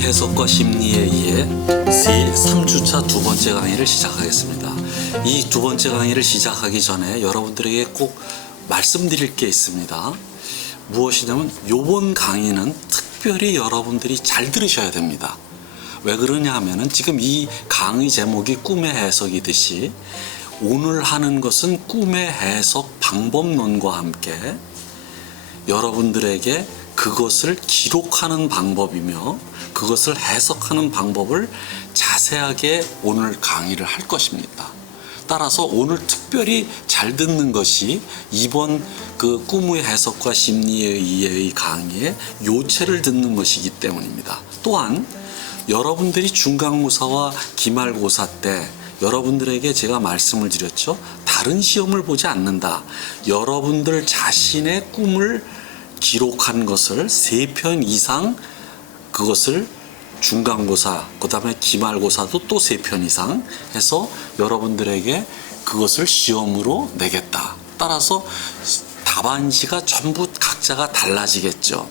꿈의 해석과 심리에 의해 3주차 두 번째 강의를 시작하겠습니다. 이 두 번째 강의를 시작하기 전에 여러분들에게 꼭 말씀드릴 게 있습니다. 무엇이냐면 이번 강의는 특별히 여러분들이 잘 들으셔야 됩니다. 왜 그러냐 하면은 지금 이 강의 제목이 꿈의 해석이듯이 오늘 하는 것은 꿈의 해석 방법론과 함께 여러분들에게 그것을 기록하는 방법이며 그것을 해석하는 방법을 자세하게 오늘 강의를 할 것입니다. 따라서 오늘 특별히 잘 듣는 것이 이번 그 꿈의 해석과 심리에 의해의 강의의 요체를 듣는 것이기 때문입니다. 또한 여러분들이 중간고사와 기말고사 때 여러분들에게 제가 말씀을 드렸죠. 다른 시험을 보지 않는다. 여러분들 자신의 꿈을 기록한 것을 3편 이상 그것을 중간고사 그 다음에 기말고사도 또 3편 이상 해서 여러분들에게 그것을 시험으로 내겠다. 따라서 답안지가 전부 각자가 달라지겠죠.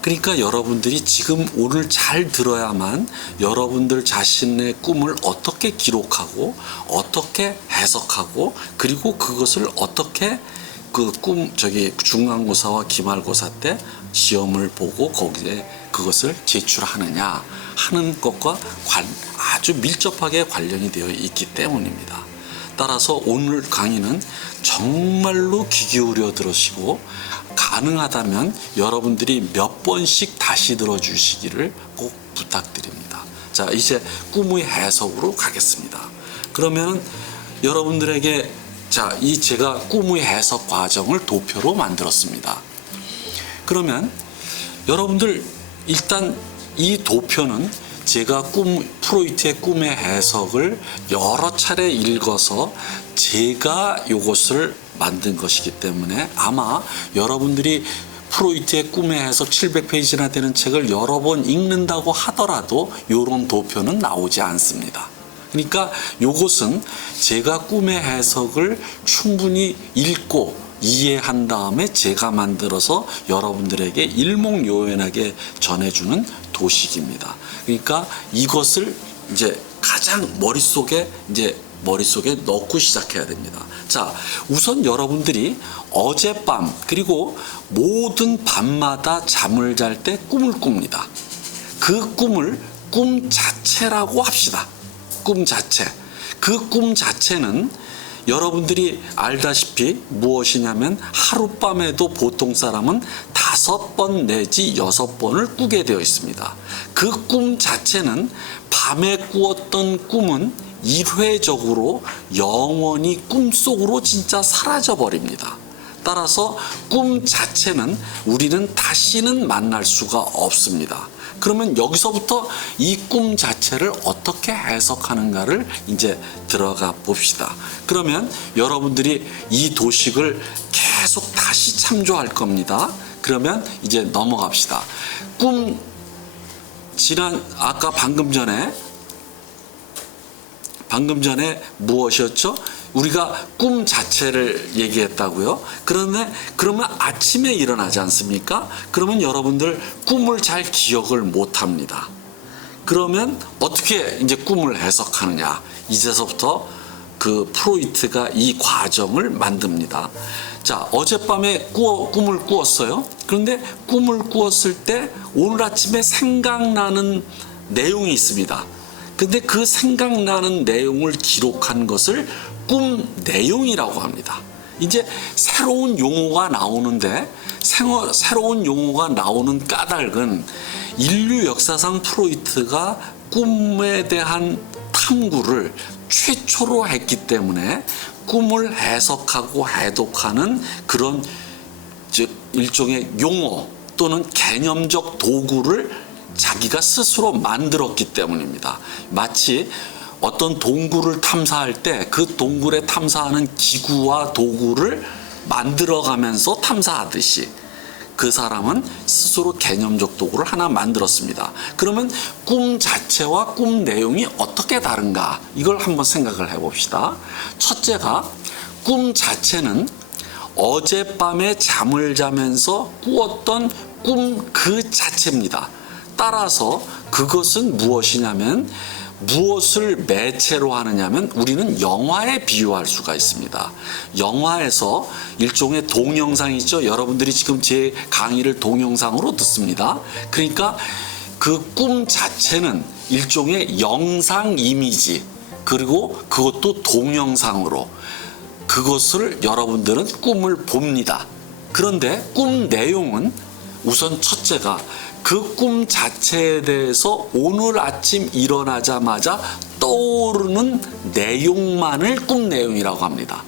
그러니까 여러분들이 지금 오늘 잘 들어야만 여러분들 자신의 꿈을 어떻게 기록하고 어떻게 해석하고 그리고 그것을 어떻게 그 중간고사와 기말고사 때 시험을 보고 거기에 그것을 제출하느냐 하는 것과 아주 밀접하게 관련이 되어 있기 때문입니다. 따라서 오늘 강의는 정말로 귀 기울여 들으시고 가능하다면 여러분들이 몇 번씩 다시 들어주시기를 꼭 부탁드립니다. 자, 이제 꿈의 해석으로 가겠습니다. 그러면 여러분들에게 이 제가 꿈의 해석 과정을 도표로 만들었습니다. 그러면 여러분들 일단 이 도표는 제가 프로이트의 꿈의 해석을 여러 차례 읽어서 제가 이것을 만든 것이기 때문에 아마 여러분들이 프로이트의 꿈의 해석 700페이지나 되는 책을 여러 번 읽는다고 하더라도 이런 도표는 나오지 않습니다. 그러니까 이것은 제가 꿈의 해석을 충분히 읽고 이해한 다음에 제가 만들어서 여러분들에게 일목요연하게 전해주는 도식입니다. 그러니까 이것을 이제 가장 머릿속에 넣고 시작해야 됩니다. 자, 우선 여러분들이 어젯밤 그리고 모든 밤마다 잠을 잘 때 꿈을 꿉니다. 그 꿈을 꿈 자체라고 합시다. 꿈 자체. 그 꿈 자체는 여러분들이 알다시피 무엇이냐면 하룻밤에도 보통 사람은 5번 내지 6번을 꾸게 되어 있습니다. 그 꿈 자체는 밤에 꾸었던 꿈은 일회적으로 영원히 꿈속으로 진짜 사라져 버립니다. 따라서 꿈 자체는 우리는 다시는 만날 수가 없습니다. 그러면 여기서부터 이 꿈 자체를 어떻게 해석하는가를 이제 들어가 봅시다. 그러면 여러분들이 이 도식을 계속 다시 참조할 겁니다. 그러면 이제 넘어갑시다. 아까 방금 전에 무엇이었죠? 우리가 꿈 자체를 얘기했다고요. 그러면 아침에 일어나지 않습니까? 그러면 여러분들 꿈을 잘 기억을 못 합니다. 그러면 어떻게 이제 꿈을 해석하느냐? 이제서부터 그 프로이트가 이 과정을 만듭니다. 자, 어젯밤에 꿈을 꾸었어요. 그런데 꿈을 꾸었을 때 오늘 아침에 생각나는 내용이 있습니다. 근데 그 생각나는 내용을 기록한 것을 꿈 내용이라고 합니다. 이제 새로운 용어가 나오는데 새로운 용어가 나오는 까닭은 인류 역사상 프로이트가 꿈에 대한 탐구를 최초로 했기 때문에 꿈을 해석하고 해독하는 그런 일종의 용어 또는 개념적 도구를 자기가 스스로 만들었기 때문입니다. 마치 어떤 동굴을 탐사할 때 그 동굴에 탐사하는 기구와 도구를 만들어가면서 탐사하듯이 그 사람은 스스로 개념적 도구를 하나 만들었습니다. 그러면 꿈 자체와 꿈 내용이 어떻게 다른가? 이걸 한번 생각을 해봅시다. 첫째가 꿈 자체는 어젯밤에 잠을 자면서 꾸었던 꿈 그 자체입니다. 따라서 그것은 무엇이냐면 무엇을 매체로 하느냐면 우리는 영화에 비유할 수가 있습니다. 영화에서 일종의 동영상이 있죠. 여러분들이 지금 제 강의를 동영상으로 듣습니다. 그러니까 그 꿈 자체는 일종의 영상 이미지, 그리고 그것도 동영상으로 그것을 여러분들은 꿈을 봅니다. 그런데 꿈 내용은 우선 첫째가 그 꿈 자체에 대해서 오늘 아침 일어나자마자 떠오르는 내용만을 꿈 내용이라고 합니다.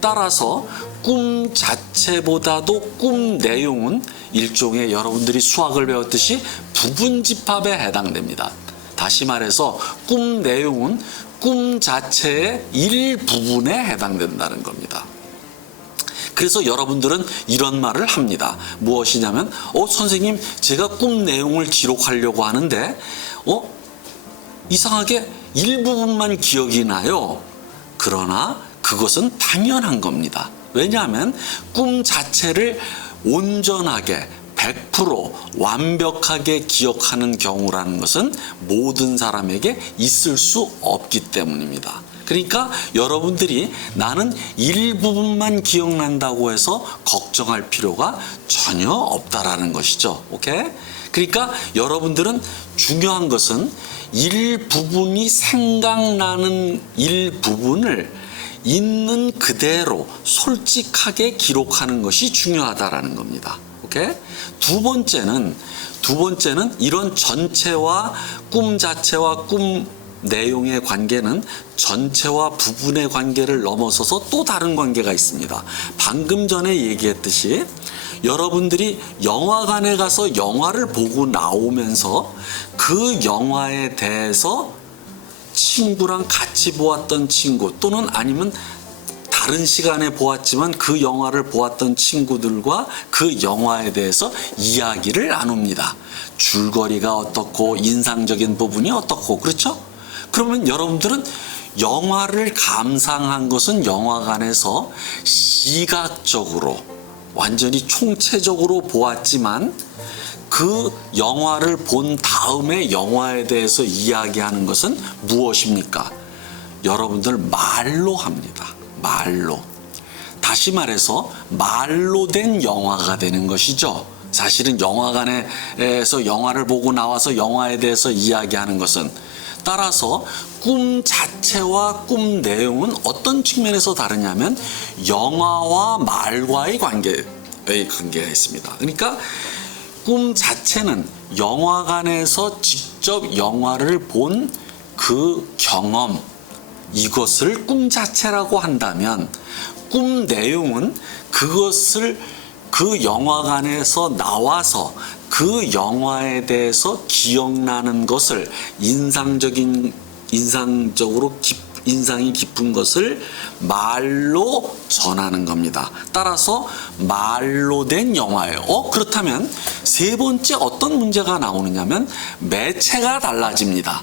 따라서 꿈 자체보다도 꿈 내용은 일종의 여러분들이 수학을 배웠듯이 부분집합에 해당됩니다. 다시 말해서 꿈 내용은 꿈 자체의 일부분에 해당된다는 겁니다. 그래서 여러분들은 이런 말을 합니다. 무엇이냐면 선생님, 제가 꿈 내용을 기록하려고 하는데 이상하게 일부분만 기억이 나요. 그러나 그것은 당연한 겁니다. 왜냐하면 꿈 자체를 온전하게 100% 완벽하게 기억하는 경우라는 것은 모든 사람에게 있을 수 없기 때문입니다. 그러니까 여러분들이 나는 일부분만 기억난다고 해서 걱정할 필요가 전혀 없다라는 것이죠. 오케이? 그러니까 여러분들은 중요한 것은 일부분이 생각나는 일부분을 있는 그대로 솔직하게 기록하는 것이 중요하다라는 겁니다. 오케이? 두 번째는 이런 전체와 꿈 자체와 꿈 내용의 관계는 전체와 부분의 관계를 넘어서서 또 다른 관계가 있습니다. 방금 전에 얘기했듯이 여러분들이 영화관에 가서 영화를 보고 나오면서 그 영화에 대해서 친구랑 같이 보았던 친구 또는 아니면 다른 시간에 보았지만 그 영화를 보았던 친구들과 그 영화에 대해서 이야기를 나눕니다. 줄거리가 어떻고 인상적인 부분이 어떻고, 그렇죠? 그러면 여러분들은 영화를 감상한 것은 영화관에서 시각적으로 완전히 총체적으로 보았지만 그 영화를 본 다음에 영화에 대해서 이야기하는 것은 무엇입니까? 여러분들 말로 합니다. 말로. 다시 말해서 말로 된 영화가 되는 것이죠. 사실은 영화관에서 영화를 보고 나와서 영화에 대해서 이야기하는 것은, 따라서 꿈 자체와 꿈 내용은 어떤 측면에서 다르냐면 영화와 말과의 관계가 있습니다. 그러니까 꿈 자체는 영화관에서 직접 영화를 본 그 경험, 이것을 꿈 자체라고 한다면 꿈 내용은 그것을 그 영화관에서 나와서 그 영화에 대해서 기억나는 것을 인상적으로 인상이 깊은 것을 말로 전하는 겁니다. 따라서 말로 된 영화예요. 그렇다면 세 번째 어떤 문제가 나오느냐면 매체가 달라집니다.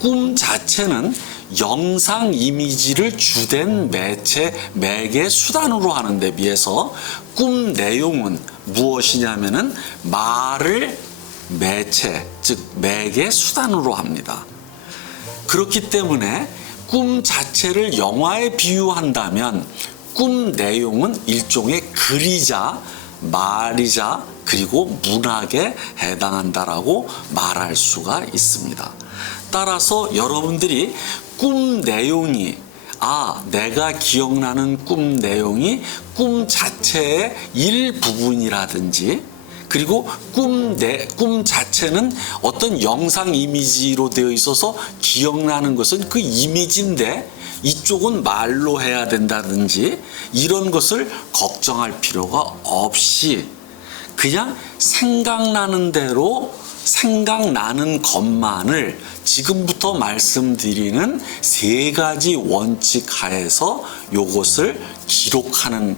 꿈 자체는 영상 이미지를 주된 매개 수단으로 하는 데 비해서 꿈 내용은 무엇이냐면은 말을 매체, 즉 매개 수단으로 합니다. 그렇기 때문에 꿈 자체를 영화에 비유한다면 꿈 내용은 일종의 글이자 말이자 그리고 문학에 해당한다라고 말할 수가 있습니다. 따라서 여러분들이 꿈 내용이 내가 기억나는 꿈 내용이 꿈 자체의 일부분이라든지 그리고 꿈 자체는 어떤 영상 이미지로 되어 있어서 기억나는 것은 그 이미지인데 이쪽은 말로 해야 된다든지 이런 것을 걱정할 필요가 없이 그냥 생각나는 대로 생각나는 것만을 지금부터 말씀드리는 세 가지 원칙 하에서 이것을 기록하는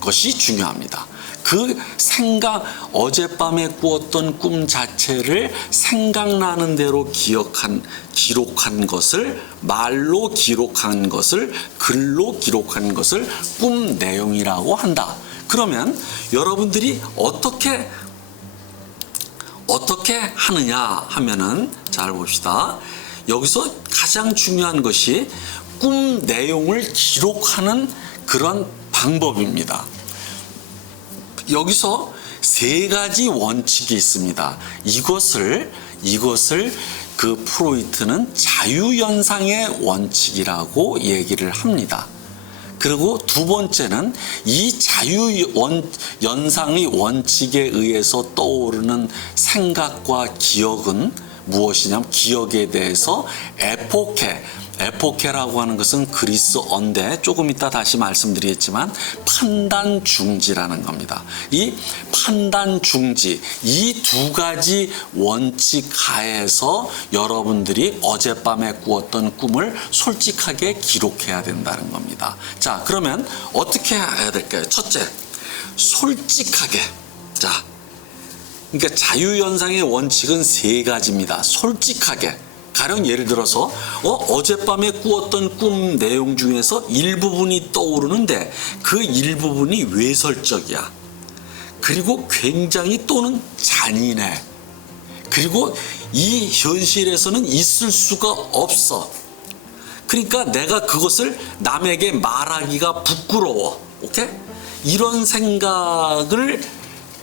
것이 중요합니다. 그 어젯밤에 꾸었던 꿈 자체를 생각나는 대로 기록한 것을 말로 기록한 것을 글로 기록한 것을 꿈 내용이라고 한다. 그러면 여러분들이 어떻게 하느냐 하면은 잘 봅시다. 여기서 가장 중요한 것이 꿈 내용을 기록하는 그런 방법입니다. 여기서 세 가지 원칙이 있습니다. 이것을 그 프로이트는 자유연상의 원칙이라고 얘기를 합니다. 그리고 두 번째는 이 자유연상의 원칙에 의해서 떠오르는 생각과 기억은 무엇이냐면 기억에 대해서 에포케라고 하는 것은 그리스어인데 조금 이따 다시 말씀드리겠지만 판단 중지라는 겁니다. 이 판단 중지, 이 두 가지 원칙 하에서 여러분들이 어젯밤에 꾸었던 꿈을 솔직하게 기록해야 된다는 겁니다. 자, 그러면 어떻게 해야 될까요? 첫째, 솔직하게. 자, 그러니까 자유연상의 원칙은 세 가지입니다. 솔직하게. 가령 예를 들어서 어젯밤에 꾸었던 꿈 내용 중에서 일부분이 떠오르는데 그 일부분이 외설적이야. 그리고 굉장히 또는 잔인해. 그리고 이 현실에서는 있을 수가 없어. 그러니까 내가 그것을 남에게 말하기가 부끄러워. 오케이? 이런 생각을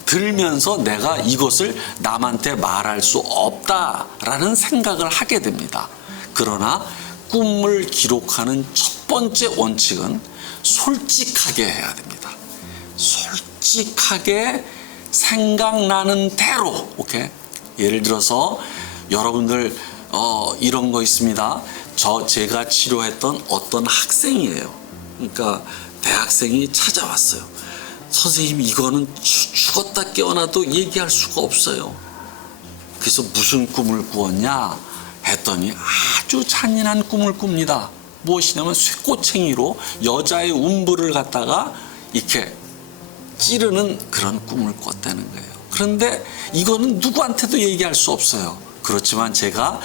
들면서 내가 이것을 남한테 말할 수 없다라는 생각을 하게 됩니다. 그러나 꿈을 기록하는 첫 번째 원칙은 솔직하게 해야 됩니다. 솔직하게 생각나는 대로. 오케이? 예를 들어서 여러분들 이런 거 있습니다. 제가 치료했던 어떤 학생이에요. 그러니까 대학생이 찾아왔어요. 선생님, 이거는 죽었다 깨어나도 얘기할 수가 없어요. 그래서 무슨 꿈을 꾸었냐 했더니 아주 잔인한 꿈을 꿉니다. 무엇이냐면 쇠꼬챙이로 여자의 음부를 갖다가 이렇게 찌르는 그런 꿈을 꿨다는 거예요. 그런데 이거는 누구한테도 얘기할 수 없어요. 그렇지만 제가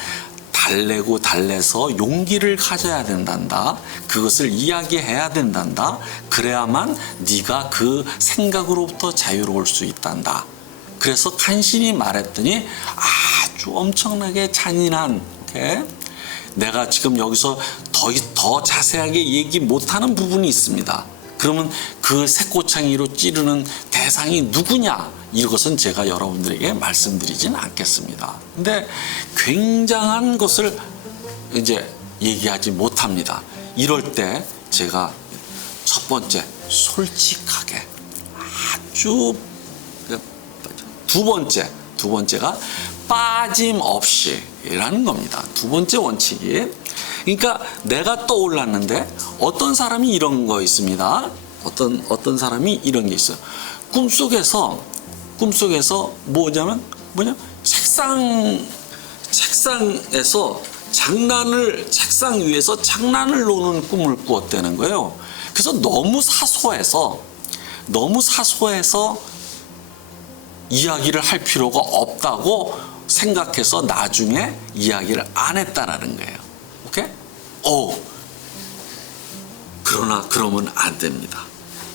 달래서 용기를 가져야 된단다. 그것을 이야기해야 된단다. 그래야만 네가 그 생각으로부터 자유로울 수 있단다. 그래서 간신히 말했더니 아주 엄청나게 잔인한, 오케이? 내가 지금 여기서 더 자세하게 얘기 못하는 부분이 있습니다. 그러면 그 새꼬챙이로 찌르는 대상이 누구냐? 이것은 제가 여러분들에게 말씀드리진 않겠습니다. 근데 굉장한 것을 이제 얘기하지 못합니다. 이럴 때 제가 첫 번째, 솔직하게 아주. 두 번째가 빠짐없이라는 겁니다. 두 번째 원칙이. 그러니까 내가 떠올랐는데 어떤 사람이 이런 거 있습니다. 어떤 사람이 이런 게 있어요. 꿈속에서 뭐냐 책상에서 책상 위에서 장난을 노는 꿈을 꾸었다는 거예요. 그래서 너무 사소해서 이야기를 할 필요가 없다고 생각해서 나중에 이야기를 안 했다라는 거예요. 오케이? 그러면 안 됩니다.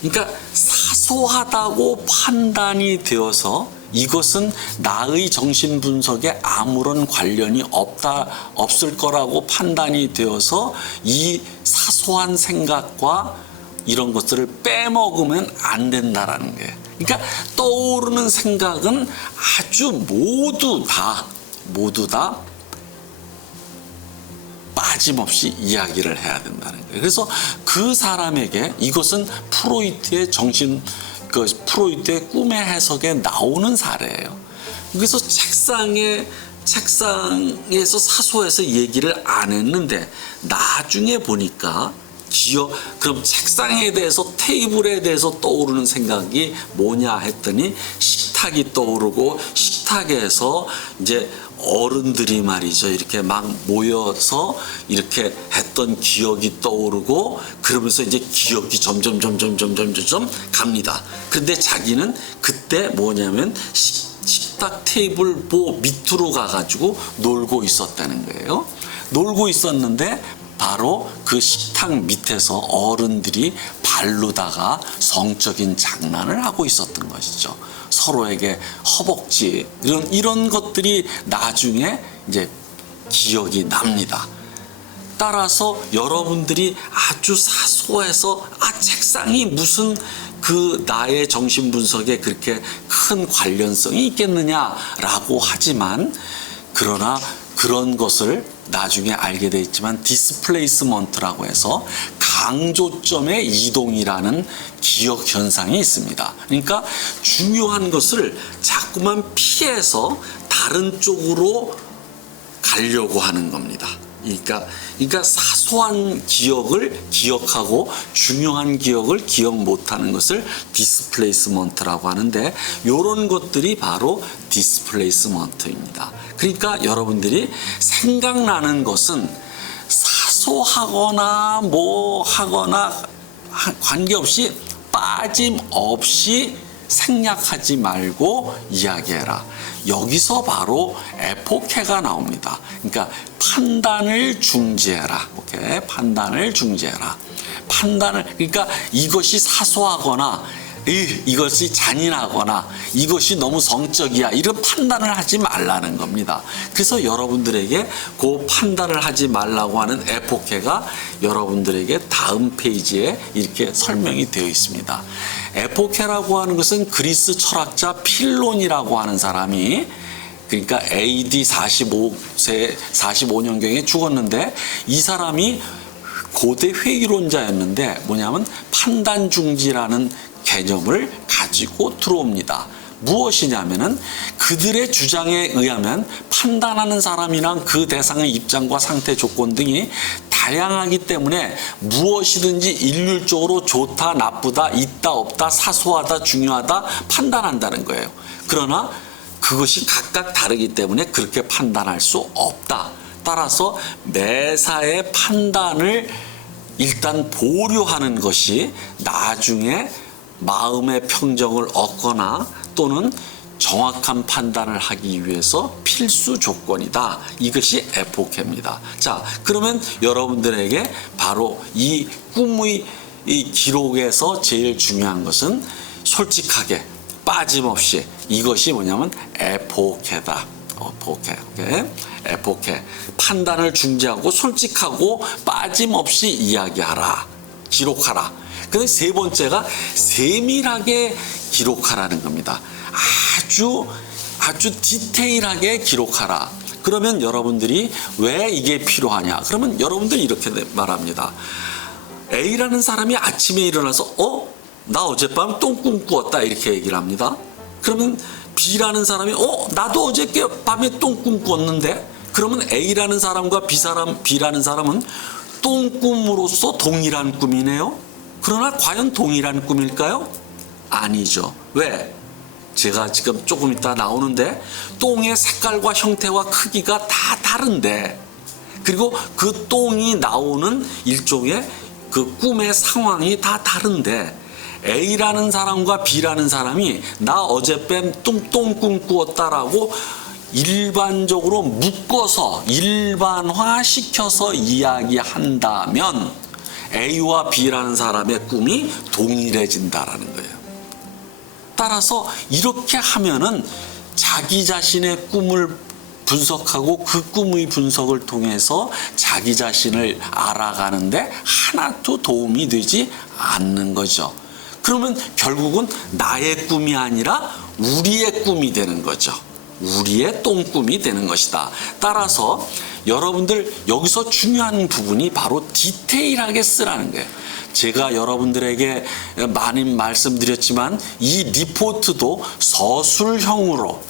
그러니까 사소하다고 판단이 되어서 이것은 나의 정신 분석에 아무런 관련이 없을 거라고 판단이 되어서 이 사소한 생각과 이런 것들을 빼먹으면 안 된다라는 거예요. 그러니까 떠오르는 생각은 아주 모두 다 빠짐없이 이야기를 해야 된다는 거예요. 그래서 그 사람에게 이것은 프로이트의 꿈의 해석에 나오는 사례예요. 그래서 책상에서 사소해서 얘기를 안 했는데 나중에 보니까 그럼 책상에 대해서, 테이블에 대해서 떠오르는 생각이 뭐냐 했더니 식탁이 떠오르고, 식탁에서 이제 어른들이 말이죠, 이렇게 막 모여서 이렇게 했던 기억이 떠오르고, 그러면서 이제 기억이 점점 갑니다. 근데 자기는 그때 뭐냐면 식탁 테이블 밑으로 가가지고 놀고 있었다는 거예요. 놀고 있었는데 바로 그 식탁 밑에서 어른들이 발로다가 성적인 장난을 하고 있었던 것이죠. 서로에게 허벅지 이런 것들이 나중에 이제 기억이 납니다. 따라서 여러분들이 아주 사소해서 책상이 무슨 그 나의 정신 분석에 그렇게 큰 관련성이 있겠느냐라고 하지만, 그러나 그런 것을 나중에 알게 돼 있지만 디스플레이스먼트라고 해서 강조점의 이동이라는 기억 현상이 있습니다. 그러니까 중요한 것을 자꾸만 피해서 다른 쪽으로 가려고 하는 겁니다. 그러니까 사소한 기억을 기억하고 중요한 기억을 기억 못하는 것을 디스플레이스먼트라고 하는데, 이런 것들이 바로 디스플레이스먼트입니다. 그러니까 여러분들이 생각나는 것은 사소하거나 뭐 하거나 관계없이 빠짐없이 생략하지 말고 이야기해라. 여기서 바로 에포케가 나옵니다. 그러니까 판단을 중지해라. 오케이? 판단을 중지해라. 그러니까 이것이 사소하거나 이것이 잔인하거나 이것이 너무 성적이야, 이런 판단을 하지 말라는 겁니다. 그래서 여러분들에게 그 판단을 하지 말라고 하는 에포케가 여러분들에게 다음 페이지에 이렇게 설명이 되어 있습니다. 에포케라고 하는 것은 그리스 철학자 필론이라고 하는 사람이, 그러니까 AD 45년경에 죽었는데, 이 사람이 고대 회의론자였는데 뭐냐면 판단중지라는 개념을 가지고 들어옵니다. 무엇이냐면은 그들의 주장에 의하면 판단하는 사람이랑 그 대상의 입장과 상태 조건 등이 다양하기 때문에 무엇이든지 일률적으로 좋다, 나쁘다, 있다, 없다, 사소하다, 중요하다 판단한다는 거예요. 그러나 그것이 각각 다르기 때문에 그렇게 판단할 수 없다. 따라서 매사의 판단을 일단 보류하는 것이 나중에 마음의 평정을 얻거나 또는 정확한 판단을 하기 위해서 필수 조건이다. 이것이 에포케입니다. 자, 그러면 여러분들에게 바로 이 꿈의 이 기록에서 제일 중요한 것은 솔직하게 빠짐없이, 이것이 뭐냐면 에포케다. 에포케. 판단을 중지하고 솔직하고 빠짐없이 이야기하라. 기록하라. 근데 세 번째가 세밀하게 기록하라는 겁니다. 아주 디테일하게 기록하라. 그러면 여러분들이 왜 이게 필요하냐? 그러면 여러분들이 이렇게 말합니다. A라는 사람이 아침에 일어나서 나 어젯밤 똥꿈 꾸었다, 이렇게 얘기를 합니다. 그러면 B라는 사람이 나도 어젯밤에 똥꿈 꾸었는데, 그러면 A라는 사람과 B라는 사람은 똥꿈으로서 동일한 꿈이네요. 그러나 과연 동일한 꿈일까요? 아니죠. 왜? 제가 지금 조금 이따 나오는데 똥의 색깔과 형태와 크기가 다 다른데, 그리고 그 똥이 나오는 일종의 그 꿈의 상황이 다 다른데, A라는 사람과 B라는 사람이 나 어젯밤 똥꿈 꾸었다라고 일반적으로 묶어서 일반화시켜서 이야기한다면 A와 B라는 사람의 꿈이 동일해진다라는 거예요. 따라서 이렇게 하면은 자기 자신의 꿈을 분석하고 그 꿈의 분석을 통해서 자기 자신을 알아가는데 하나도 도움이 되지 않는 거죠. 그러면 결국은 나의 꿈이 아니라 우리의 꿈이 되는 거죠. 우리의 똥꿈이 되는 것이다. 따라서 여러분들 여기서 중요한 부분이 바로 디테일하게 쓰라는 거예요. 제가 여러분들에게 많이 말씀드렸지만 이 리포트도 서술형으로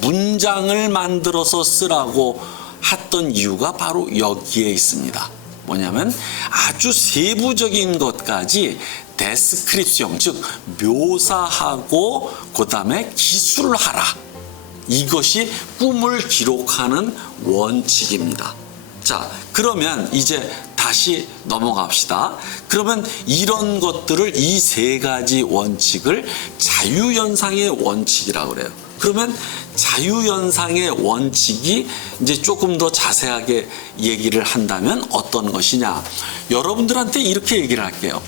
문장을 만들어서 쓰라고 했던 이유가 바로 여기에 있습니다. 뭐냐면 아주 세부적인 것까지 데스크립션, 즉 묘사하고 그 다음에 기술을 하라. 이것이 꿈을 기록하는 원칙입니다. 자, 그러면 이제 다시 넘어갑시다. 그러면 이런 것들을, 이 세 가지 원칙을 자유연상의 원칙이라고 그래요. 그러면 자유연상의 원칙이 이제 조금 더 자세하게 얘기를 한다면 어떤 것이냐. 여러분들한테 이렇게 얘기를 할게요.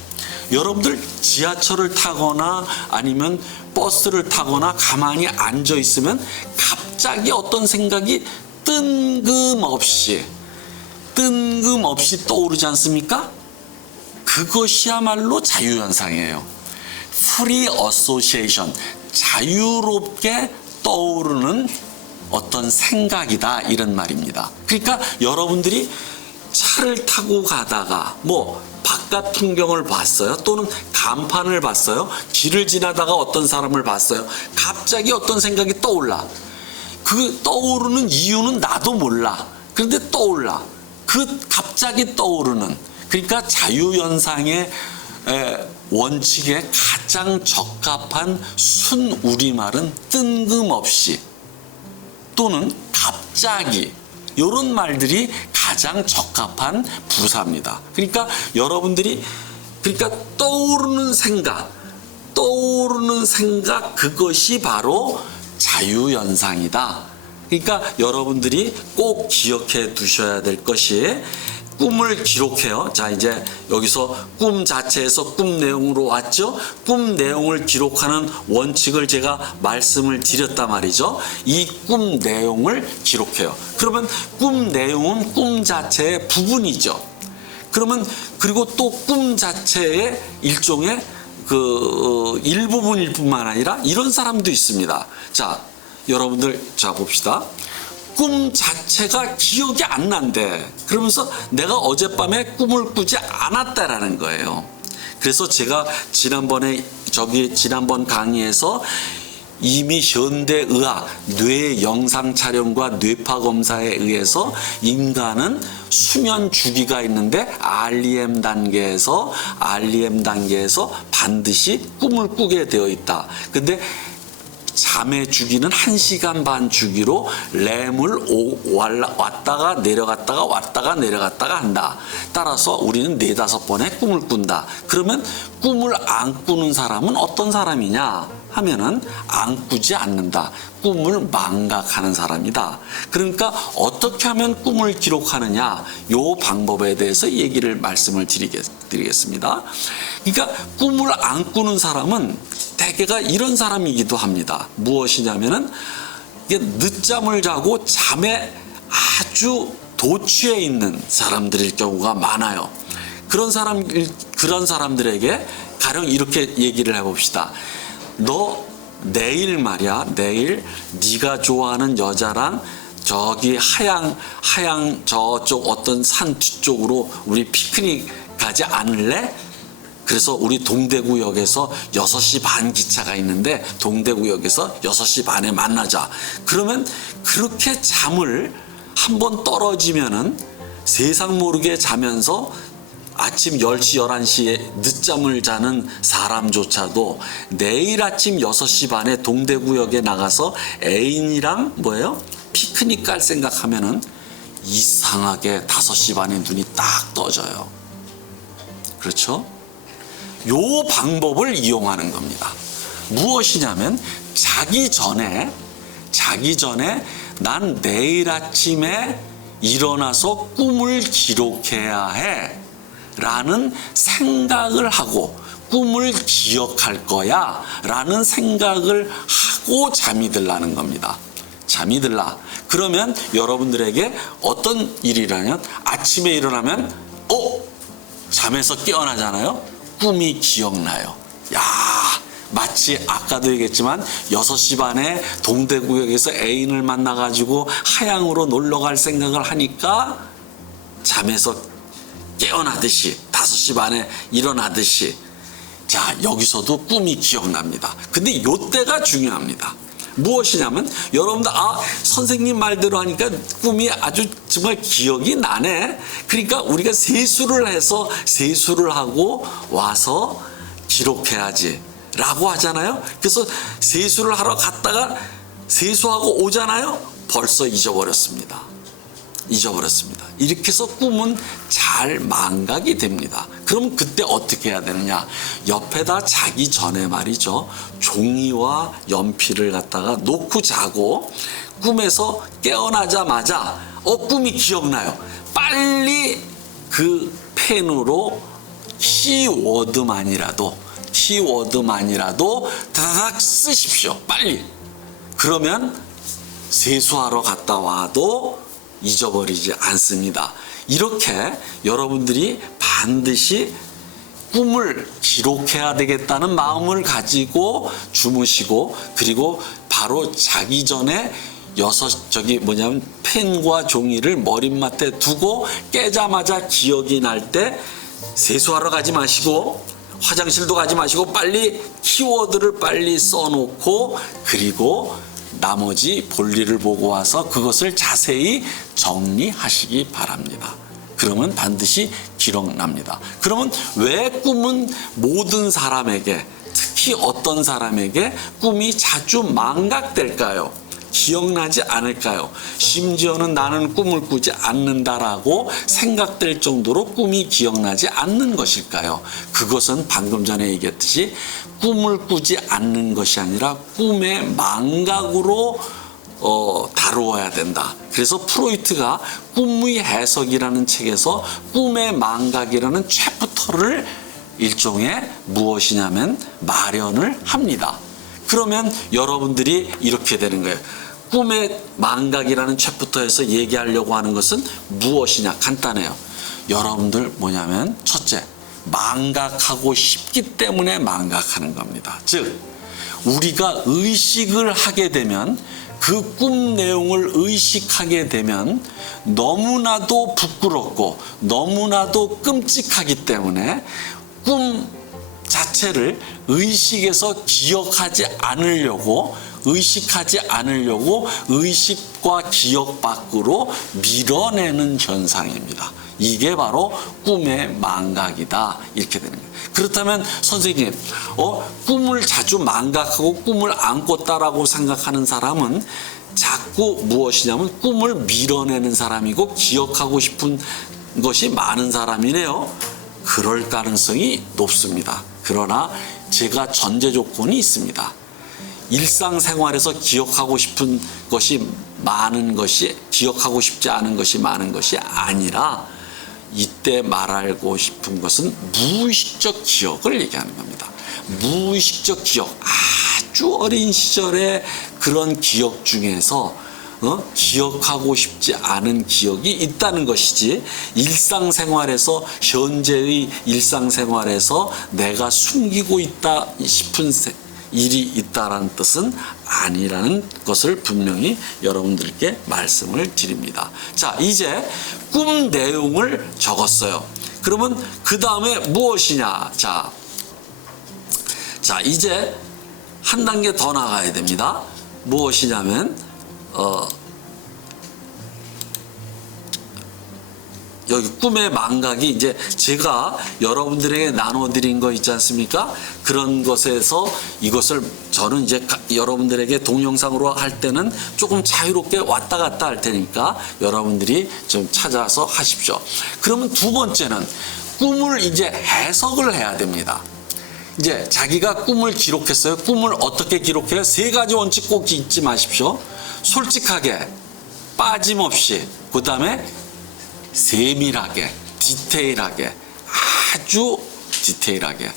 여러분들 지하철을 타거나 아니면 버스를 타거나 가만히 앉아 있으면 갑자기 어떤 생각이 뜬금없이 떠오르지 않습니까? 그것이야말로 자유현상이에요. Free Association, 자유롭게 떠오르는 어떤 생각이다, 이런 말입니다. 그러니까 여러분들이 차를 타고 가다가 뭐 바깥 풍경을 봤어요? 또는 간판을 봤어요? 길을 지나다가 어떤 사람을 봤어요? 갑자기 어떤 생각이 떠올라. 그 떠오르는 이유는 나도 몰라. 그런데 떠올라. 그 갑자기 떠오르는, 그러니까 자유현상의 원칙에 가장 적합한 순우리말은 뜬금없이 또는 갑자기, 이런 말들이 가장 적합한 부사입니다. 그러니까 여러분들이 떠오르는 생각, 그것이 바로 자유현상이다. 그러니까 여러분들이 꼭 기억해 두셔야 될 것이, 꿈을 기록해요. 자, 이제 여기서 꿈 자체에서 꿈 내용으로 왔죠. 꿈 내용을 기록하는 원칙을 제가 말씀을 드렸단 말이죠. 이 꿈 내용을 기록해요. 그러면 꿈 내용은 꿈 자체의 부분이죠. 그러면 그리고 또 꿈 자체의 일종의 그 일부분일 뿐만 아니라 이런 사람도 있습니다. 자, 여러분들, 자 봅시다. 꿈 자체가 기억이 안 난대. 그러면서 내가 어젯밤에 꿈을 꾸지 않았다라는 거예요. 그래서 제가 지난번 강의에서 이미 현대의학 뇌 영상 촬영과 뇌파 검사에 의해서 인간은 수면 주기가 있는데 REM 단계에서 반드시 꿈을 꾸게 되어 있다. 근데 잠의 주기는 1시간 반 주기로 램을 왔다가 내려갔다가 한다. 따라서 우리는 4-5번의 꿈을 꾼다. 그러면 꿈을 안 꾸는 사람은 어떤 사람이냐 하면은 안 꾸지 않는다. 꿈을 망각하는 사람이다. 그러니까 어떻게 하면 꿈을 기록하느냐, 요 방법에 대해서 말씀을 드리겠습니다. 그러니까 꿈을 안 꾸는 사람은 대개가 이런 사람이기도 합니다. 무엇이냐면은 이게 늦잠을 자고 잠에 아주 도취해 있는 사람들일 경우가 많아요. 그런 사람들에게 가령 이렇게 얘기를 해봅시다. 너 내일 말이야, 내일 네가 좋아하는 여자랑 저기 하양 저쪽 어떤 산 뒤쪽으로 우리 피크닉 가지 않을래? 그래서 우리 동대구역에서 6시 반 기차가 있는데 동대구역에서 6시 반에 만나자. 그러면 그렇게 잠을 한번 떨어지면은 세상 모르게 자면서 아침 10시, 11시에 늦잠을 자는 사람조차도 내일 아침 6시 반에 동대구역에 나가서 애인이랑 피크닉 갈 생각하면은 이상하게 5시 반에 눈이 딱 떠져요. 그렇죠? 요 방법을 이용하는 겁니다. 무엇이냐면 자기 전에 난 내일 아침에 일어나서 꿈을 기록해야 해 라는 생각을 하고 꿈을 기억할 거야 라는 생각을 하고 잠이 들라는 겁니다. 잠이 들라. 그러면 여러분들에게 어떤 일이라면 아침에 일어나면 잠에서 깨어나잖아요. 꿈이 기억나요. 야, 마치 아까도 얘기했지만 6시 반에 동대구역에서 애인을 만나가지고 하양으로 놀러갈 생각을 하니까 잠에서 깨어나듯이 5시 반에 일어나듯이, 자, 여기서도 꿈이 기억납니다. 근데 요때가 중요합니다. 무엇이냐면 여러분들 선생님 말대로 하니까 꿈이 아주 정말 기억이 나네. 그러니까 우리가 세수를 하고 와서 기록해야지 라고 하잖아요. 그래서 세수를 하러 갔다가 세수하고 오잖아요. 벌써 잊어버렸습니다. 이렇게 해서 꿈은 잘 망각이 됩니다. 그럼 그때 어떻게 해야 되느냐? 옆에다 자기 전에 말이죠, 종이와 연필을 갖다가 놓고 자고 꿈에서 깨어나자마자 꿈이 기억나요. 빨리 그 펜으로 키워드만이라도 키워드만이라도 다다닥 쓰십시오. 빨리. 그러면 세수하러 갔다 와도 잊어버리지 않습니다. 이렇게 여러분들이 반드시 꿈을 기록해야 되겠다는 마음을 가지고 주무시고, 그리고 바로 자기 전에 펜과 종이를 머리맡에 두고 깨자마자 기억이 날 때 세수하러 가지 마시고 화장실도 가지 마시고 빨리 키워드를 빨리 써놓고, 그리고 나머지 볼일을 보고 와서 그것을 자세히 정리하시기 바랍니다. 그러면 반드시 기억납니다. 그러면 왜 꿈은 모든 사람에게, 특히 어떤 사람에게 꿈이 자주 망각될까요? 기억나지 않을까요? 심지어는 나는 꿈을 꾸지 않는다라고 생각될 정도로 꿈이 기억나지 않는 것일까요? 그것은 방금 전에 얘기했듯이 꿈을 꾸지 않는 것이 아니라 꿈의 망각으로 다루어야 된다. 그래서 프로이트가 꿈의 해석이라는 책에서 꿈의 망각이라는 챕터를 일종의 무엇이냐면 마련을 합니다. 그러면 여러분들이 이렇게 되는 거예요. 꿈의 망각이라는 챕터에서 얘기하려고 하는 것은 무엇이냐? 간단해요. 여러분들 뭐냐면 첫째, 망각하고 싶기 때문에 망각하는 겁니다. 즉 우리가 의식을 하게 되면, 그 꿈 내용을 의식하게 되면 너무나도 부끄럽고 너무나도 끔찍하기 때문에 꿈 자체를 의식에서 기억하지 않으려고, 의식과 기억 밖으로 밀어내는 현상입니다. 이게 바로 꿈의 망각이다. 이렇게 되는 거예요. 그렇다면 선생님, 꿈을 자주 망각하고 꿈을 안 꿨다라고 생각하는 사람은 자꾸 무엇이냐면 꿈을 밀어내는 사람이고 기억하고 싶은 것이 많은 사람이네요. 그럴 가능성이 높습니다. 그러나 제가 전제 조건이 있습니다. 일상생활에서 기억하고 싶은 것이 많은 것이, 기억하고 싶지 않은 것이 많은 것이 아니라, 이때 말하고 싶은 것은 무의식적 기억을 얘기하는 겁니다. 무의식적 기억, 아주 어린 시절의 그런 기억 중에서 기억하고 싶지 않은 기억이 있다는 것이지, 일상생활에서, 현재의 일상생활에서 내가 숨기고 있다 싶은 일이 있다라는 뜻은 아니라는 것을 분명히 여러분들께 말씀을 드립니다. 자, 이제 꿈 내용을 적었어요. 그러면 그 다음에 무엇이냐? 자, 이제 한 단계 더 나가야 됩니다. 무엇이냐면 여기 꿈의 망각이, 이제 제가 여러분들에게 나눠드린 거 있지 않습니까? 그런 것에서 이것을 저는 이제 여러분들에게 동영상으로 할 때는 조금 자유롭게 왔다 갔다 할 테니까 여러분들이 좀 찾아서 하십시오. 그러면 두 번째는 꿈을 이제 해석을 해야 됩니다. 이제 자기가 꿈을 기록했어요. 꿈을 어떻게 기록해요? 세 가지 원칙 꼭 잊지 마십시오. 솔직하게, 빠짐없이, 그 다음에 세밀하게, 디테일하게, 아주 디테일하게.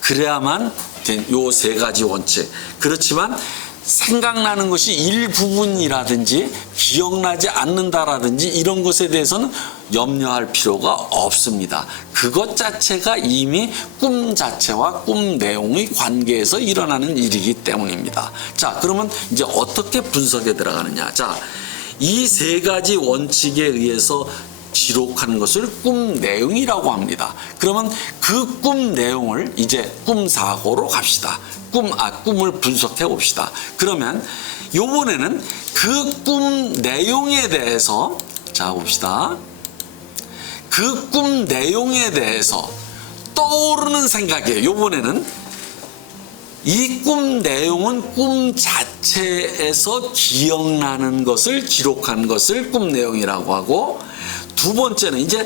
그래야만 된 요 세 가지 원칙. 그렇지만 생각나는 것이 일부분이라든지 기억나지 않는다라든지 이런 것에 대해서는 염려할 필요가 없습니다. 그것 자체가 이미 꿈 자체와 꿈 내용의 관계에서 일어나는 일이기 때문입니다. 자, 그러면 이제 어떻게 분석에 들어가느냐. 자, 이 세 가지 원칙에 의해서 기록하는 것을 꿈 내용이라고 합니다. 그러면 그 꿈 내용을 이제 꿈 사고로 갑시다. 꿈을 분석해 봅시다. 그러면 요번에는 그 꿈 내용에 대해서, 자 봅시다. 그 꿈 내용에 대해서 떠오르는 생각이에요. 요번에는 이 꿈 내용은 꿈 자체에서 기억나는 것을 기록한 것을 꿈 내용이라고 하고, 두 번째는 이제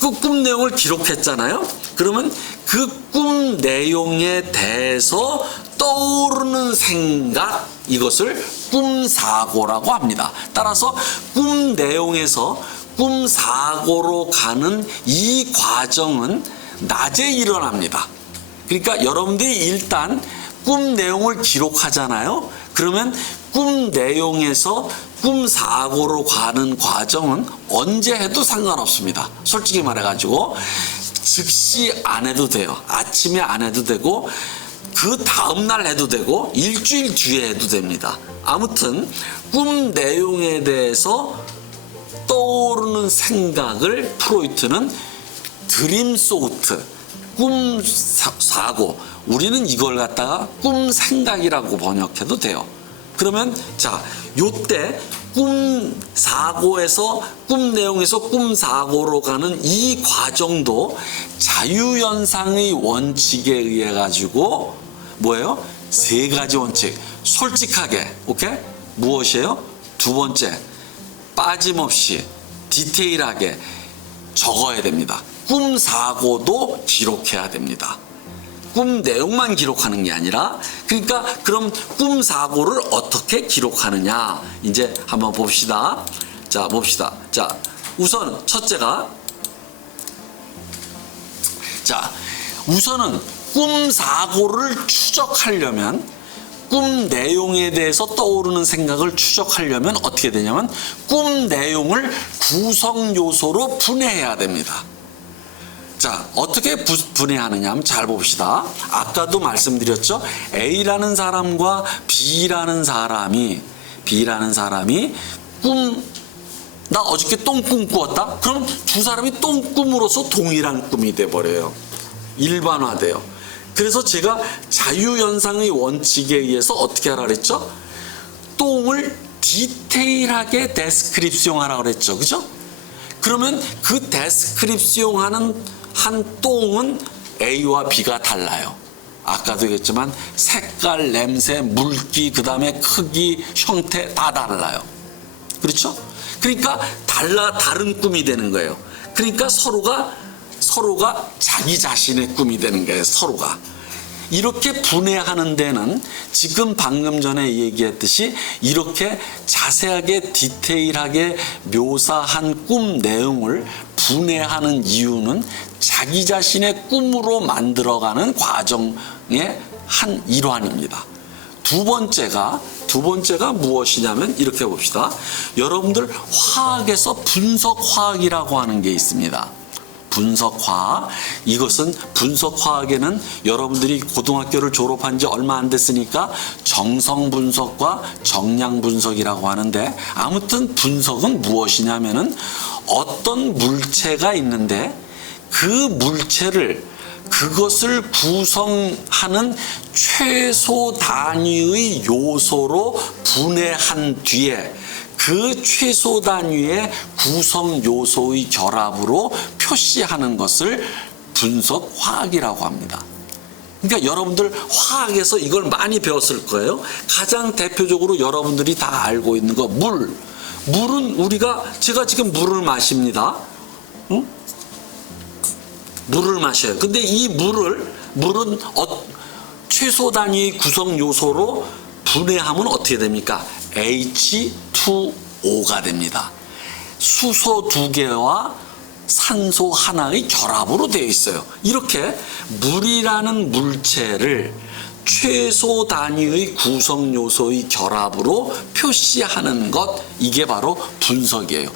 그 꿈 내용을 기록했잖아요. 그러면 그 꿈 내용에 대해서 떠오르는 생각, 이것을 꿈사고라고 합니다. 따라서 꿈 내용에서 꿈사고로 가는 이 과정은 낮에 일어납니다. 그러니까 여러분들이 일단 꿈 내용을 기록하잖아요. 그러면 꿈 내용에서 꿈 사고로 가는 과정은 언제 해도 상관없습니다. 솔직히 말해가지고 즉시 안 해도 돼요. 아침에 안 해도 되고 그 다음날 해도 되고 일주일 뒤에 해도 됩니다. 아무튼 꿈 내용에 대해서 떠오르는 생각을 프로이트는 드림 소트, 꿈 사고, 우리는 이걸 갖다가 꿈 생각이라고 번역해도 돼요. 그러면 자, 요때 꿈 사고에서 꿈 내용에서 꿈 사고로 가는 이 과정도 자유현상의 원칙에 의해 가지고 뭐예요? 세 가지 원칙. 솔직하게, 오케이? 무엇이에요? 두 번째, 빠짐없이 디테일하게 적어야 됩니다. 꿈 사고도 기록해야 됩니다. 꿈 내용만 기록하는 게 아니라, 그러니까 그럼 꿈 사고를 어떻게 기록하느냐 이제 한번 봅시다. 자, 봅시다. 자, 우선 첫째가, 자, 우선은 꿈 사고를 추적하려면, 꿈 내용에 대해서 떠오르는 생각을 추적하려면 어떻게 되냐면 꿈 내용을 구성 요소로 분해해야 됩니다. 자, 어떻게 분해하느냐 하면 잘 봅시다. 아까도 말씀드렸죠. A라는 사람과 B라는 사람이 나 어저께 똥꿈 꾸었다? 그럼 두 사람이 똥꿈으로서 동일한 꿈이 돼버려요. 일반화돼요. 그래서 제가 자유현상의 원칙에 의해서 어떻게 하라 그랬죠? 똥을 디테일하게 데스크립시옹 하라 그랬죠. 그죠? 그러면 그 데스크립시옹 하는 한 똥은 A와 B가 달라요. 아까도 얘기했지만 색깔, 냄새, 물기, 그 다음에 크기, 형태 다 달라요. 그렇죠? 그러니까 다른 꿈이 되는 거예요. 그러니까 서로가 자기 자신의 꿈이 되는 거예요. 서로가. 이렇게 분해하는 데는 지금 방금 전에 얘기했듯이 이렇게 자세하게 디테일하게 묘사한 꿈 내용을 분해하는 이유는 자기 자신의 꿈으로 만들어가는 과정의 한 일환입니다. 두 번째가 무엇이냐면 이렇게 봅시다. 여러분들 화학에서 분석화학이라고 하는 게 있습니다. 분석화학. 이것은 분석화학에는 여러분들이 고등학교를 졸업한 지 얼마 안 됐으니까 정성분석과 정량분석이라고 하는데, 아무튼 분석은 무엇이냐면은 어떤 물체가 있는데 그 물체를 그것을 구성하는 최소 단위의 요소로 분해한 뒤에 그 최소 단위의 구성 요소의 결합으로 표시하는 것을 분석 화학이라고 합니다. 그러니까 여러분들 화학에서 이걸 많이 배웠을 거예요. 가장 대표적으로 여러분들이 다 알고 있는 거, 물. 물은 제가 지금 물을 마십니다. 응? 물을 마셔요. 근데 이 물은 최소 단위의 구성 요소로 분해하면 어떻게 됩니까? H2O가 됩니다. 수소 2개와 산소 하나의 결합으로 되어 있어요. 이렇게 물이라는 물체를 최소 단위의 구성 요소의 결합으로 표시하는 것, 이게 바로 분석이에요.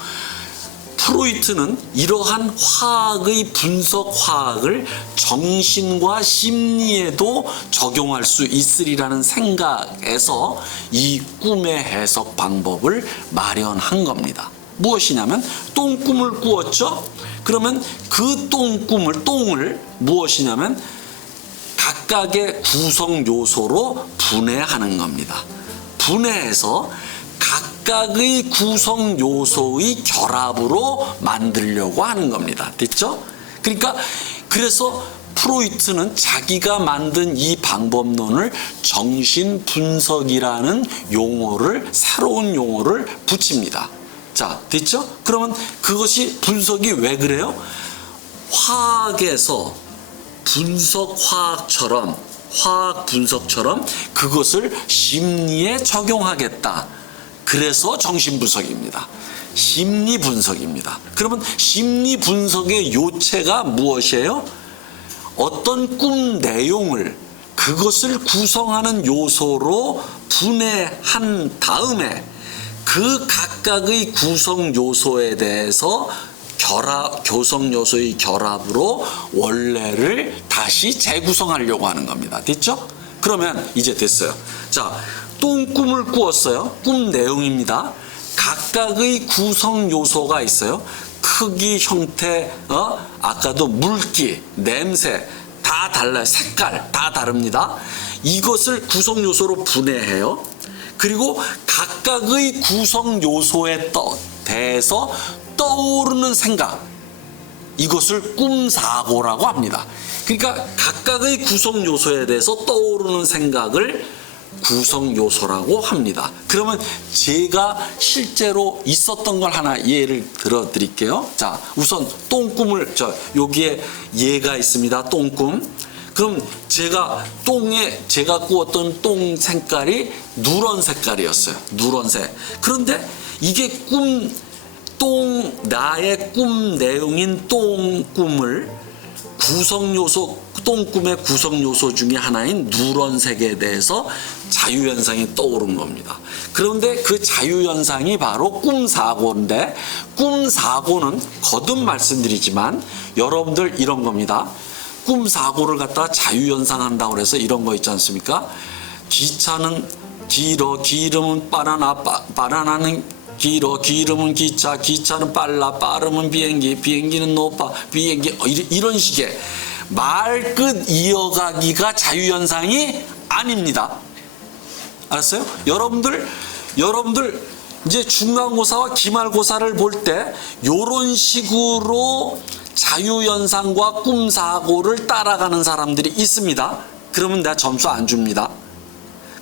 프로이트는 이러한 화학의 분석 화학을 정신과 심리에도 적용할 수 있으리라는 생각에서 이 꿈의 해석 방법을 마련한 겁니다. 무엇이냐면 똥꿈을 꾸었죠? 그러면 그 똥을 무엇이냐면 각각의 구성 요소로 분해하는 겁니다. 분해해서 각각의 구성 요소의 결합으로 만들려고 하는 겁니다. 됐죠? 그래서 프로이트는 자기가 만든 이 방법론을 정신분석이라는 새로운 용어를 붙입니다. 자, 됐죠? 그러면 그것이 분석이 왜 그래요? 화학 분석처럼 그것을 심리에 적용하겠다. 그래서 정신분석입니다. 심리분석입니다. 그러면 심리분석의 요체가 무엇이에요? 어떤 꿈 내용을 그것을 구성하는 요소로 분해한 다음에 그 각각의 구성 요소에 대해서 교성 요소의 결합으로 원래를 다시 재구성하려고 하는 겁니다. 됐죠? 그러면 이제 됐어요. 자, 똥꿈을 꾸었어요. 꿈 내용입니다. 각각의 구성 요소가 있어요. 크기, 형태, 아까도 물기, 냄새 다 달라요. 색깔 다 다릅니다. 이것을 구성 요소로 분해해요. 그리고 각각의 구성 요소에 대해서 떠오르는 생각, 이것을 꿈사고라고 합니다. 그러니까 각각의 구성 요소에 대해서 떠오르는 생각을 구성 요소라고 합니다. 그러면 제가 실제로 있었던 걸 하나 예를 들어 드릴게요. 자, 우선 똥꿈을, 여기에 예가 있습니다. 똥꿈. 그럼 제가 꾸었던 똥 색깔이 누런 색깔이었어요. 누런색. 그런데 이게 나의 꿈 내용인 똥꿈을 똥꿈의 구성 요소 중에 하나인 누런색에 대해서 자유현상이 떠오른 겁니다. 그런데 그 자유현상이 바로 꿈사고인데, 꿈사고는 거듭 말씀드리지만 여러분들 이런 겁니다. 꿈사고를 갖다가 자유현상 한다고 해서 이런 거 있지 않습니까? 기차는 길어, 기름은 바나나, 바나나는 길어, 기름은 기차, 기차는 빨라, 빠르면 비행기, 비행기는 높아, 비행기, 이런 식의 말끝 이어가기가 자유현상이 아닙니다. 알았어요? 여러분들 이제 중간고사와 기말고사를 볼 때 이런 식으로 자유현상과 꿈사고를 따라가는 사람들이 있습니다. 그러면 내가 점수 안 줍니다.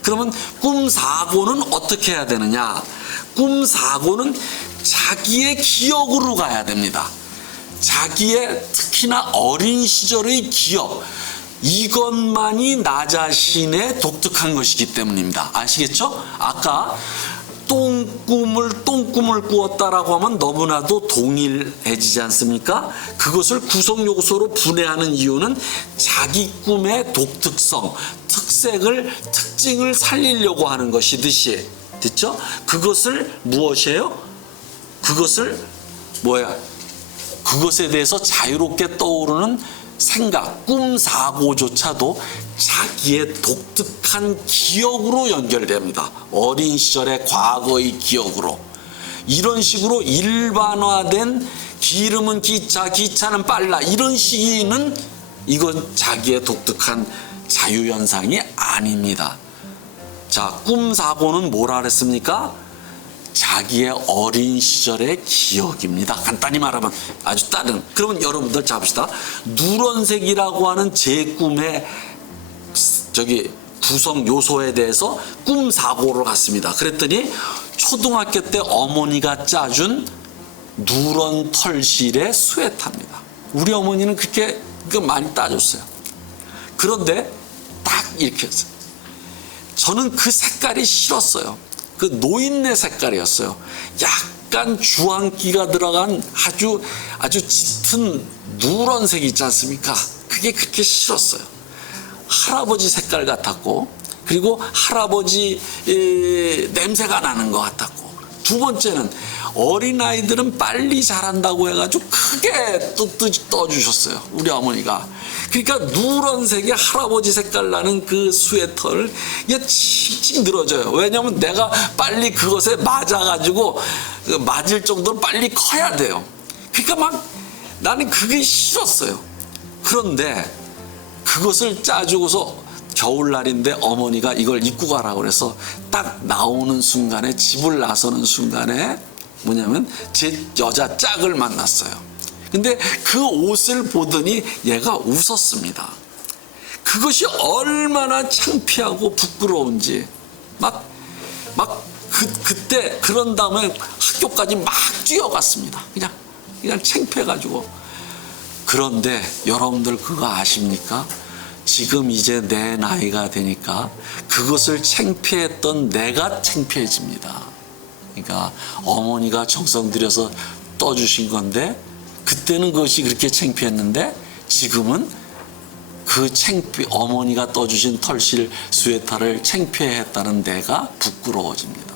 그러면 꿈사고는 어떻게 해야 되느냐? 꿈사고는 자기의 기억으로 가야 됩니다. 자기의 특히나 어린 시절의 기억, 이것만이 나 자신의 독특한 것이기 때문입니다. 아시겠죠? 아까 똥꿈을 꾸었다라고 하면 너무나도 동일해지지 않습니까? 그것을 구성 요소로 분해하는 이유는 자기 꿈의 독특성, 특징을 살리려고 하는 것이듯이, 됐죠? 그것을 무엇이에요? 그것에 대해서 자유롭게 떠오르는 생각, 꿈, 사고조차도 자기의 독특한 기억으로 연결됩니다. 어린 시절의 과거의 기억으로. 이런 식으로 일반화된 기름은 기차, 기차는 빨라, 이런 시기는 이건 자기의 독특한 자유현상이 아닙니다. 자, 꿈, 사고는 뭐라 그랬습니까? 자기의 어린 시절의 기억입니다. 간단히 말하면 아주 다른. 그러면 여러분들 잡읍시다. 누런색이라고 하는 제 꿈의 구성 요소에 대해서 꿈 사고를 갔습니다. 그랬더니 초등학교 때 어머니가 짜준 누런 털실의 스웨터입니다. 우리 어머니는 그렇게 많이 따줬어요. 그런데 딱 이렇게 했어요. 저는 그 색깔이 싫었어요. 그 노인네 색깔이었어요. 약간 주황기가 들어간 아주 짙은 누런색 있지 않습니까? 그게 그렇게 싫었어요. 할아버지 색깔 같았고, 그리고 할아버지 냄새가 나는 것 같았고, 두 번째는 어린아이들은 빨리 자란다고 해가지고 크게 떠주셨어요. 우리 어머니가. 그러니까 누런색의 할아버지 색깔 나는 그 스웨터를 이게 칙칙 늘어져요. 왜냐하면 내가 빨리 그것에 맞아가지고 맞을 정도로 빨리 커야 돼요. 그러니까 막 나는 그게 싫었어요. 그런데 그것을 짜주고서 겨울날인데 어머니가 이걸 입고 가라고 그래서 딱 나오는 순간에, 집을 나서는 순간에 뭐냐면 제 여자 짝을 만났어요. 근데 그 옷을 보더니 얘가 웃었습니다. 그것이 얼마나 창피하고 부끄러운지 그때 그런 다음에 학교까지 막 뛰어갔습니다. 그냥 창피해가지고. 그런데 여러분들 그거 아십니까? 지금 이제 내 나이가 되니까 그것을 창피했던 내가 창피해집니다. 그러니까 어머니가 정성 들여서 떠주신 건데 그때는 그것이 그렇게 창피했는데 지금은 그 어머니가 떠주신 털실 스웨터를 창피해했다는 내가 부끄러워집니다.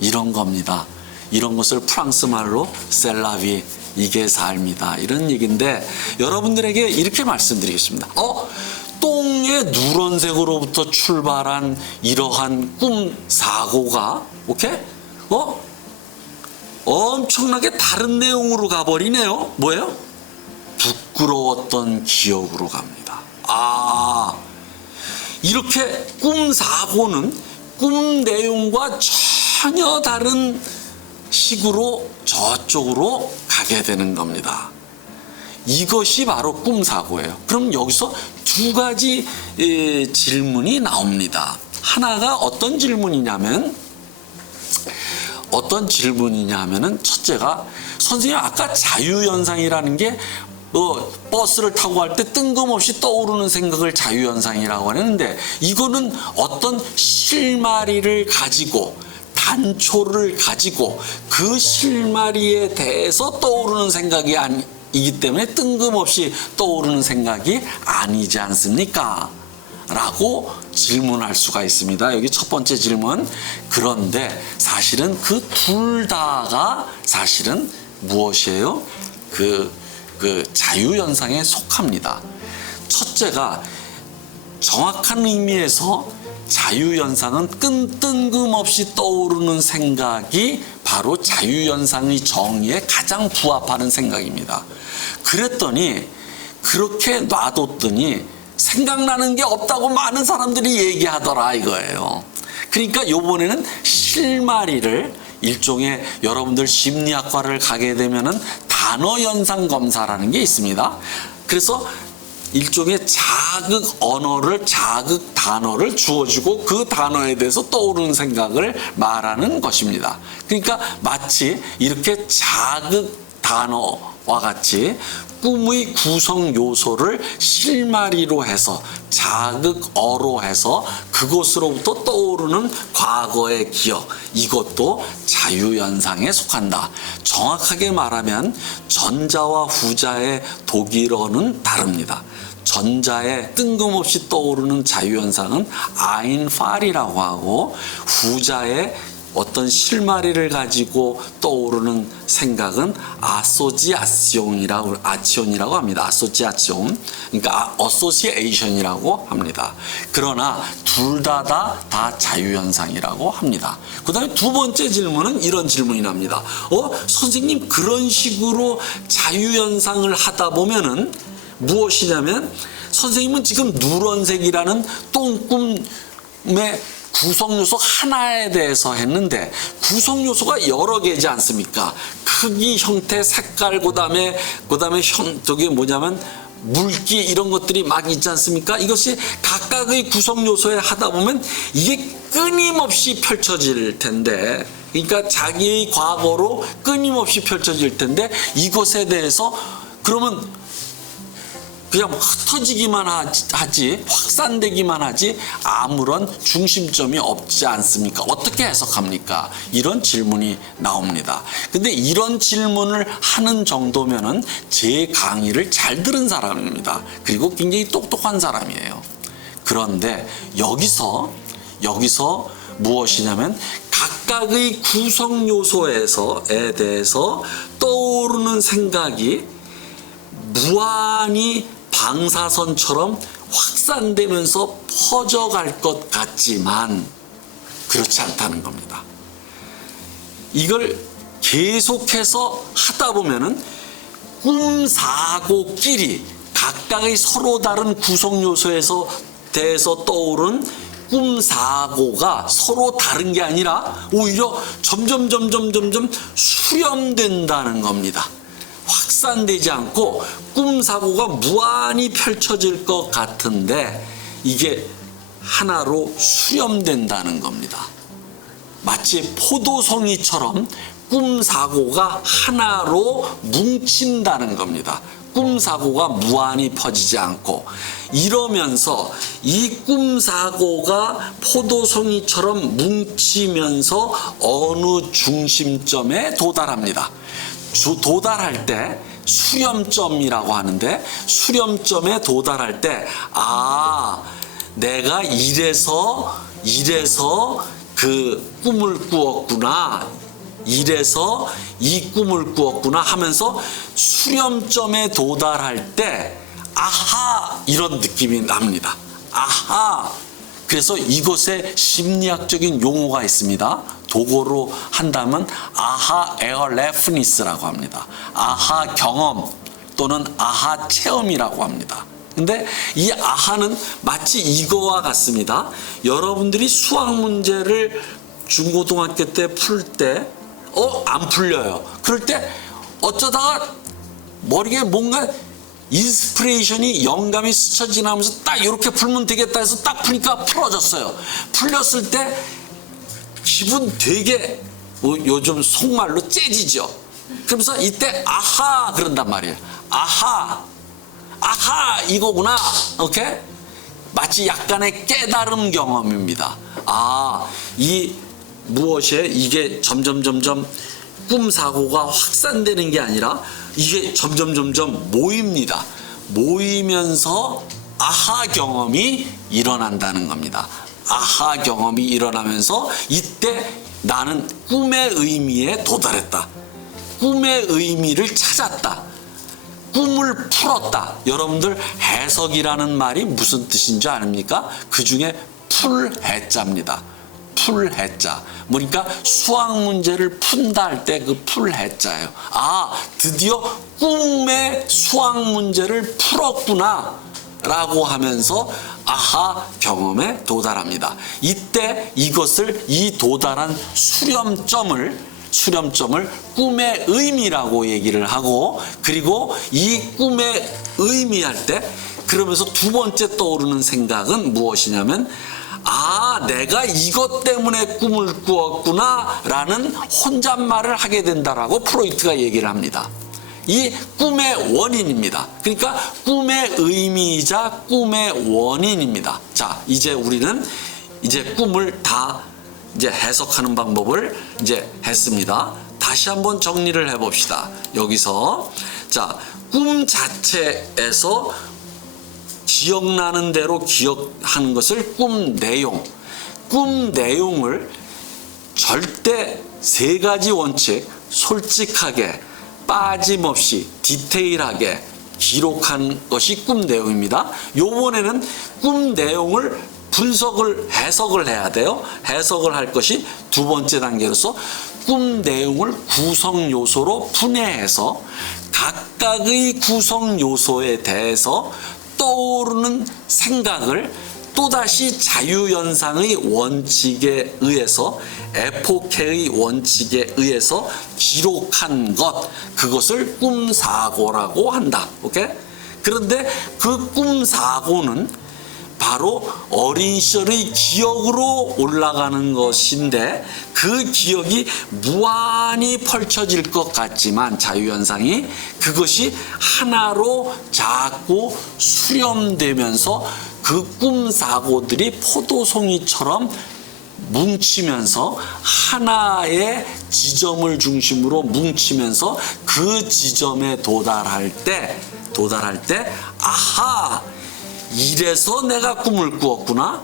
이런 겁니다. 이런 것을 프랑스 말로 셀라비, 이게 삶이다, 이런 얘기인데, 여러분들에게 이렇게 말씀드리겠습니다. 똥의 누런색으로부터 출발한 이러한 꿈 사고가 오케이? 엄청나게 다른 내용으로 가버리네요. 뭐예요? 부끄러웠던 기억으로 갑니다. 이렇게 꿈 사고는 꿈 내용과 전혀 다른 식으로 저쪽으로 가게 되는 겁니다. 이것이 바로 꿈 사고예요. 그럼 여기서 두 가지 질문이 나옵니다. 하나가 어떤 질문이냐면은 첫째가, 선생님 아까 자유현상이라는 게 버스를 타고 갈 때 뜬금없이 떠오르는 생각을 자유현상이라고 하는데, 이거는 어떤 실마리를 가지고 단초를 가지고 그 실마리에 대해서 떠오르는 생각이 이기 때문에 뜬금없이 떠오르는 생각이 아니지 않습니까? 라고 질문할 수가 있습니다. 여기 첫 번째 질문. 그런데 사실은 그 둘 다가 사실은 무엇이에요? 그 자유현상에 속합니다. 첫째가 정확한 의미에서 자유현상은 뜬금없이 떠오르는 생각이 바로 자유현상의 정의에 가장 부합하는 생각입니다. 그랬더니 그렇게 놔뒀더니 생각나는 게 없다고 많은 사람들이 얘기하더라 이거예요. 그러니까 요번에는 실마리를, 일종의 여러분들 심리학과를 가게 되면은 단어 연상 검사라는 게 있습니다. 그래서 일종의 자극 단어를 주어주고 그 단어에 대해서 떠오르는 생각을 말하는 것입니다. 그러니까 마치 이렇게 자극 단어와 같이 꿈의 구성 요소를 실마리로 해서 자극어로 해서 그것으로부터 떠오르는 과거의 기억, 이것도 자유현상에 속한다. 정확하게 말하면 전자와 후자의 독일어는 다릅니다. 전자에 뜬금없이 떠오르는 자유현상은 아인팔이라고 하고, 후자의 어떤 실마리를 가지고 떠오르는 생각은 아소지아시온이라고 합니다. 아소지아시온, 그러니까 어소시에이션이라고 합니다. 그러나 둘 다 자유현상이라고 합니다. 그 다음에 두 번째 질문은 이런 질문이 납니다. 선생님, 그런 식으로 자유현상을 하다 보면은 무엇이냐면, 선생님은 지금 누런색이라는 똥꿈의 구성요소 하나에 대해서 했는데, 구성요소가 여러 개지 않습니까? 크기, 형태, 색깔, 그다음에 저게 뭐냐면 물기, 이런 것들이 막 있지 않습니까? 이것이 각각의 구성요소에 하다 보면 이게 끊임없이 펼쳐질 텐데, 그러니까 자기의 과거로 끊임없이 펼쳐질 텐데, 이것에 대해서 그러면 그냥 흩어지기만 하지, 확산되기만 하지 아무런 중심점이 없지 않습니까? 어떻게 해석합니까? 이런 질문이 나옵니다. 근데 이런 질문을 하는 정도면은 제 강의를 잘 들은 사람입니다. 그리고 굉장히 똑똑한 사람이에요. 그런데 여기서 무엇이냐면, 각각의 구성 요소에 대해서 떠오르는 생각이 무한히 방사선처럼 확산되면서 퍼져갈 것 같지만 그렇지 않다는 겁니다. 이걸 계속해서 하다 보면은 꿈사고끼리 각각의 서로 다른 구성 요소에서 대해서 떠오른 꿈사고가 서로 다른 게 아니라 오히려 점점 수렴된다는 겁니다. 확산되지 않고 꿈사고가 무한히 펼쳐질 것 같은데 이게 하나로 수렴된다는 겁니다. 마치 포도송이처럼 꿈사고가 하나로 뭉친다는 겁니다. 꿈사고가 무한히 퍼지지 않고, 이러면서 이 꿈사고가 포도송이처럼 뭉치면서 어느 중심점에 도달합니다. 도달할 때 수렴점이라고 하는데, 수렴점에 도달할 때 내가 이래서 그 꿈을 꾸었구나, 이래서 이 꿈을 꾸었구나 하면서 수렴점에 도달할 때 아하 이런 느낌이 납니다. 아하. 그래서 이것에 심리학적인 용어가 있습니다. 독어로 한다면 아하 에어레프니스라고 합니다. 아하 경험 또는 아하 체험이라고 합니다. 근데 이 아하는 마치 이거와 같습니다. 여러분들이 수학 문제를 중고등학교 때 풀 때 안 풀려요. 그럴 때 어쩌다가 머리에 뭔가 인스피레이션이, 영감이 스쳐 지나면서 딱 이렇게 풀면 되겠다 해서 딱 푸니까 풀어졌어요. 풀렸을 때 기분 되게 요즘 속말로 째지죠. 그러면서 이때 아하 그런단 말이에요. 아하 이거구나. 오케이? 마치 약간의 깨달음 경험입니다. 이 무엇에 이게 점점 꿈 사고가 확산되는 게 아니라 이게 점점 모입니다. 모이면서 아하 경험이 일어난다는 겁니다. 아하 경험이 일어나면서 이때 나는 꿈의 의미에 도달했다. 꿈의 의미를 찾았다. 꿈을 풀었다. 여러분들 해석이라는 말이 무슨 뜻인 줄 아십니까? 그 중에 풀해자입니다. 풀해자. 그러니까 수학 문제를 푼다 할 때 그 풀해자예요. 드디어 꿈의 수학 문제를 풀었구나 라고 하면서 아하 경험에 도달합니다. 이때 이 도달한 수렴점을 꿈의 의미라고 얘기를 하고, 그리고 이 꿈의 의미할 때 그러면서 두 번째 떠오르는 생각은 무엇이냐면 내가 이것 때문에 꿈을 꾸었구나 라는 혼잣말을 하게 된다라고 프로이트가 얘기를 합니다. 이 꿈의 원인입니다. 그러니까 꿈의 의미이자 꿈의 원인입니다. 자, 이제 우리는 꿈을 다 해석하는 방법을 했습니다. 다시 한번 정리를 해봅시다. 여기서 꿈 자체에서 기억나는 대로 기억하는 것을 꿈 내용을 절대 세 가지 원칙, 솔직하게, 빠짐없이, 디테일하게 기록한 것이 꿈 내용입니다. 요번에는 꿈 내용을 해석을 해야 돼요. 해석을 할 것이 두 번째 단계로서 꿈 내용을 구성 요소로 분해해서 각각의 구성 요소에 대해서 떠오르는 생각을 또다시 자유연상의 원칙에 의해서, 에포케의 원칙에 의해서 기록한 그것을 꿈사고라고 한다. 오케이? 그런데 그 꿈사고는 바로 어린 시절의 기억으로 올라가는 것인데, 그 기억이 무한히 펼쳐질 것 같지만 자유현상이 그것이 하나로 자꾸 수렴되면서 그 꿈사고들이 포도송이처럼 뭉치면서 하나의 지점을 중심으로 뭉치면서 그 지점에 도달할 때 아하, 이래서 내가 꿈을 꾸었구나,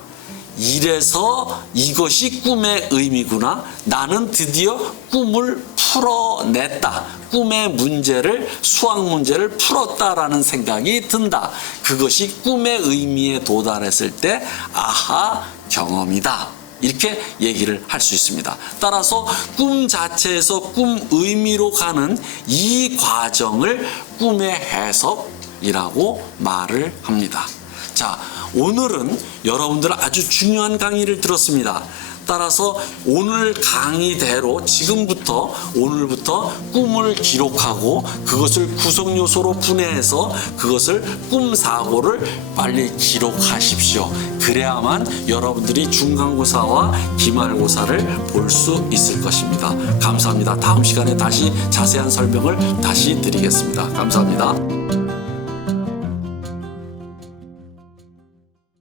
이래서 이것이 꿈의 의미구나, 나는 드디어 꿈을 풀어냈다, 꿈의 문제를, 수학 문제를 풀었다라는 생각이 든다. 그것이 꿈의 의미에 도달했을 때 아하 경험이다, 이렇게 얘기를 할 수 있습니다. 따라서 꿈 자체에서 꿈 의미로 가는 이 과정을 꿈의 해석이라고 말을 합니다. 자, 오늘은 여러분들 아주 중요한 강의를 들었습니다. 따라서 오늘 강의대로 오늘부터 꿈을 기록하고 그것을 구성 요소로 분해해서 그것을 꿈사고를 빨리 기록하십시오. 그래야만 여러분들이 중간고사와 기말고사를 볼 수 있을 것입니다. 감사합니다. 다음 시간에 다시 자세한 설명을 다시 드리겠습니다. 감사합니다.